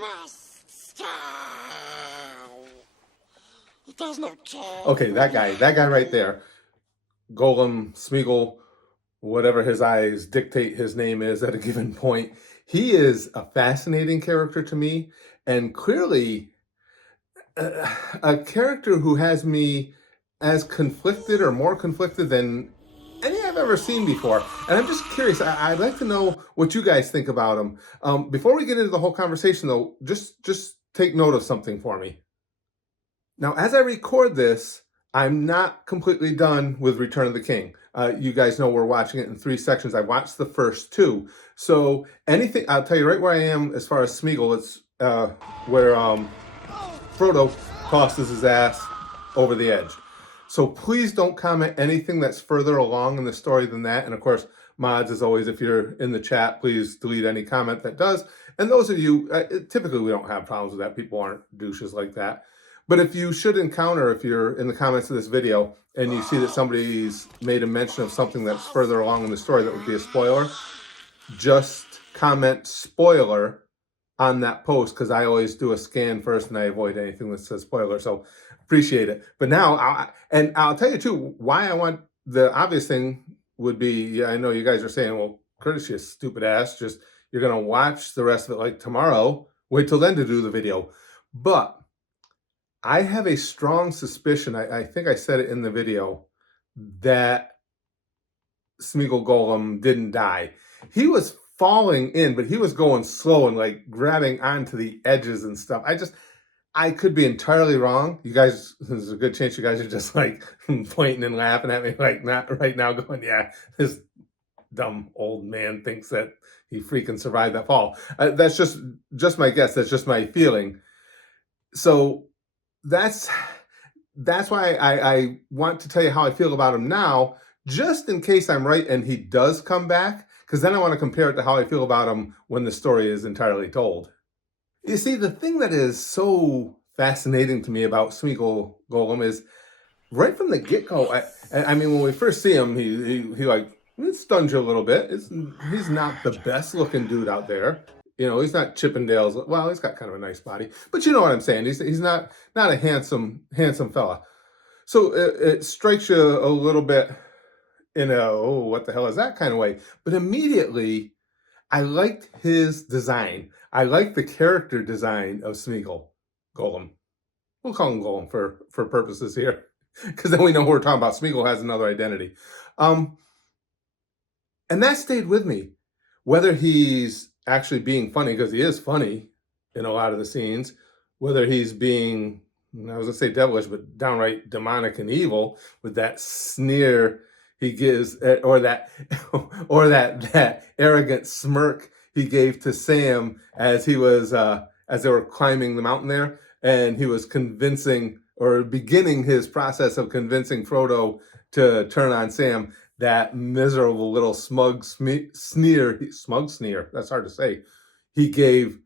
must stay. It does not care. Okay, that guy right there, Golem, Smeagol, whatever his eyes dictate his name is at a given point. He is a fascinating character to me, and clearly a character who has me as conflicted or more conflicted than any I've ever seen before. And I'm just curious, I'd like to know what you guys think about him. Before we get into the whole conversation though, just take note of something for me. Now, as I record this, I'm not completely done with Return of the King. You guys know we're watching it in 3 sections. I watched the first 2. So anything, I'll tell you right where I am as far as Smeagol. It's where Frodo tosses his ass over the edge. So please don't comment anything that's further along in the story than that. And of course, mods, as always, if you're in the chat, please delete any comment that does. And those of you, typically we don't have problems with that. People aren't douches like that. But if you should encounter, if you're in the comments of this video and you see that somebody's made a mention of something that's further along in the story that would be a spoiler, just comment spoiler on that post, because I always do a scan first and I avoid anything that says spoiler. So appreciate it. But now, I'll tell you too, why I want the obvious thing would be, yeah, I know you guys are saying, well, Curtis, you stupid ass, just you're going to watch the rest of it like tomorrow. Wait till then to do the video. But I have a strong suspicion, I think I said it in the video, that Smeagol Golem didn't die. He was falling in, but he was going slow and like grabbing onto the edges and stuff. I could be entirely wrong. You guys, there's a good chance you guys are just like pointing and laughing at me like not right now going, yeah, this dumb old man thinks that he freaking survived that fall. That's just my guess. That's just my feeling. So that's why I want to tell you how I feel about him now, just in case I'm right and he does come back, because then I want to compare it to how I feel about him when the story is entirely told. You see, the thing that is so fascinating to me about Smeagol Golem is right from the get-go. I mean, when we first see him, he like stuns you a little bit. He's not the best looking dude out there. You know, he's not Chippendale's. Well, he's got kind of a nice body, but you know what I'm saying. He's not a handsome fella. So it strikes you a little bit in a, oh, what the hell is that kind of way. But immediately, I liked his design. I liked the character design of Smeagol Golem. We'll call him Golem for purposes here, because then we know who we're talking about. Smeagol has another identity, and that stayed with me. Whether he's actually being funny, because he is funny in a lot of the scenes, whether he's being, I was gonna say devilish, but downright demonic and evil with that sneer he gives, or that arrogant smirk he gave to Sam as he was as they were climbing the mountain there, and he was convincing or beginning his process of convincing Frodo to turn on Sam. That miserable little smug sneer, that's hard to say, he gave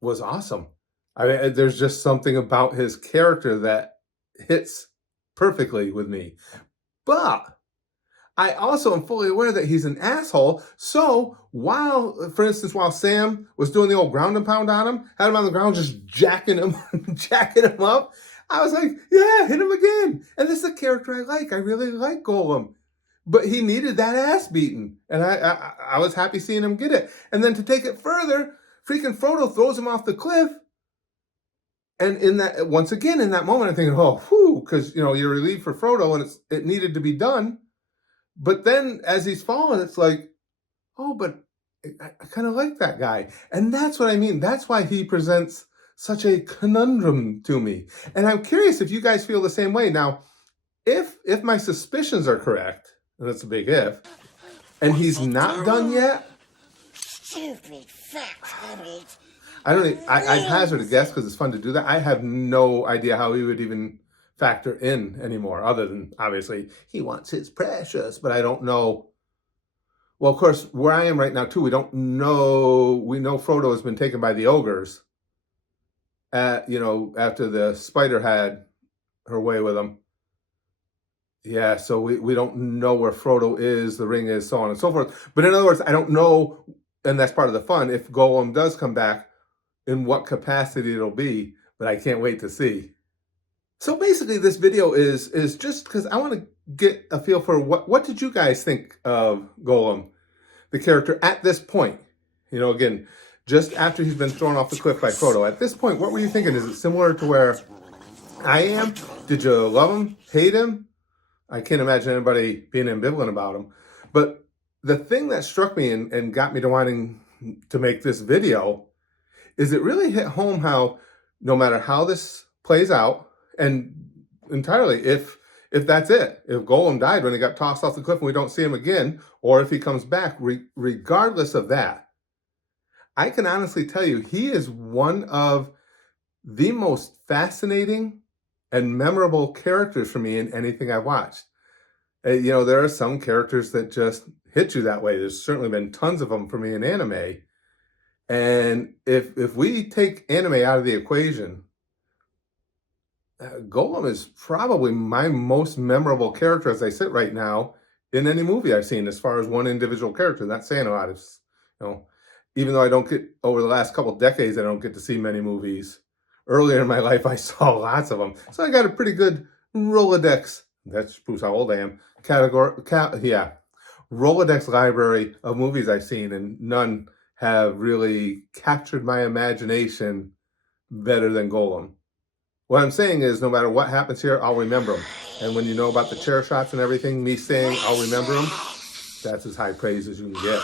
was awesome. I mean, there's just something about his character that hits perfectly with me. But I also am fully aware that he's an asshole. So for instance, while Sam was doing the old ground and pound on him, had him on the ground, just jacking him up, I was like, yeah, hit him again. And this is a character I like. I really like Golem. But he needed that ass beaten. And I was happy seeing him get it. And then to take it further, freaking Frodo throws him off the cliff. And once again, in that moment, I'm thinking, oh, whew, because, you know, you're relieved for Frodo and it needed to be done. But then as he's falling, it's like, oh, but I kind of like that guy. And that's what I mean. That's why he presents such a conundrum to me. And I'm curious if you guys feel the same way. Now, if my suspicions are correct, and that's a big if, and he's not done yet, Stupid facts, Hobbit. I hazard a guess because it's fun to do that. I have no idea how he would even factor in anymore, other than obviously he wants his precious, but I don't know. Well, of course, where I am right now too, we don't know. We know Frodo has been taken by the ogres. After the spider had her way with him. Yeah, so we don't know where Frodo is, the ring is, so on and so forth. But in other words, I don't know, and that's part of the fun, if Golem does come back, in what capacity it'll be, but I can't wait to see. So basically this video is just because I want to get a feel for what did you guys think of Golem, the character at this point? You know, again, just after he's been thrown off the cliff by Frodo. At this point, what were you thinking? Is it similar to where I am? Did you love him, hate him? I can't imagine anybody being ambivalent about him. But the thing that struck me and got me to wanting to make this video is it really hit home how no matter how this plays out, and entirely if that's it, if Golem died when he got tossed off the cliff and we don't see him again, or if he comes back, regardless of that, I can honestly tell you he is one of the most fascinating and memorable characters for me in anything I've watched. You know, there are some characters that just hit you that way. There's certainly been tons of them for me in anime. And if we take anime out of the equation, Golem is probably my most memorable character as I sit right now in any movie I've seen, as far as one individual character. Not saying a lot. It's, you know, even though I don't get, over the last couple decades, I don't get to see many movies. Earlier in my life, I saw lots of them. So I got a pretty good Rolodex. That proves how old I am. Rolodex library of movies I've seen, and none have really captured my imagination better than Golem. What I'm saying is, no matter what happens here, I'll remember them. And when you know about the chair shots and everything, me saying I'll remember them, that's as high praise as you can get.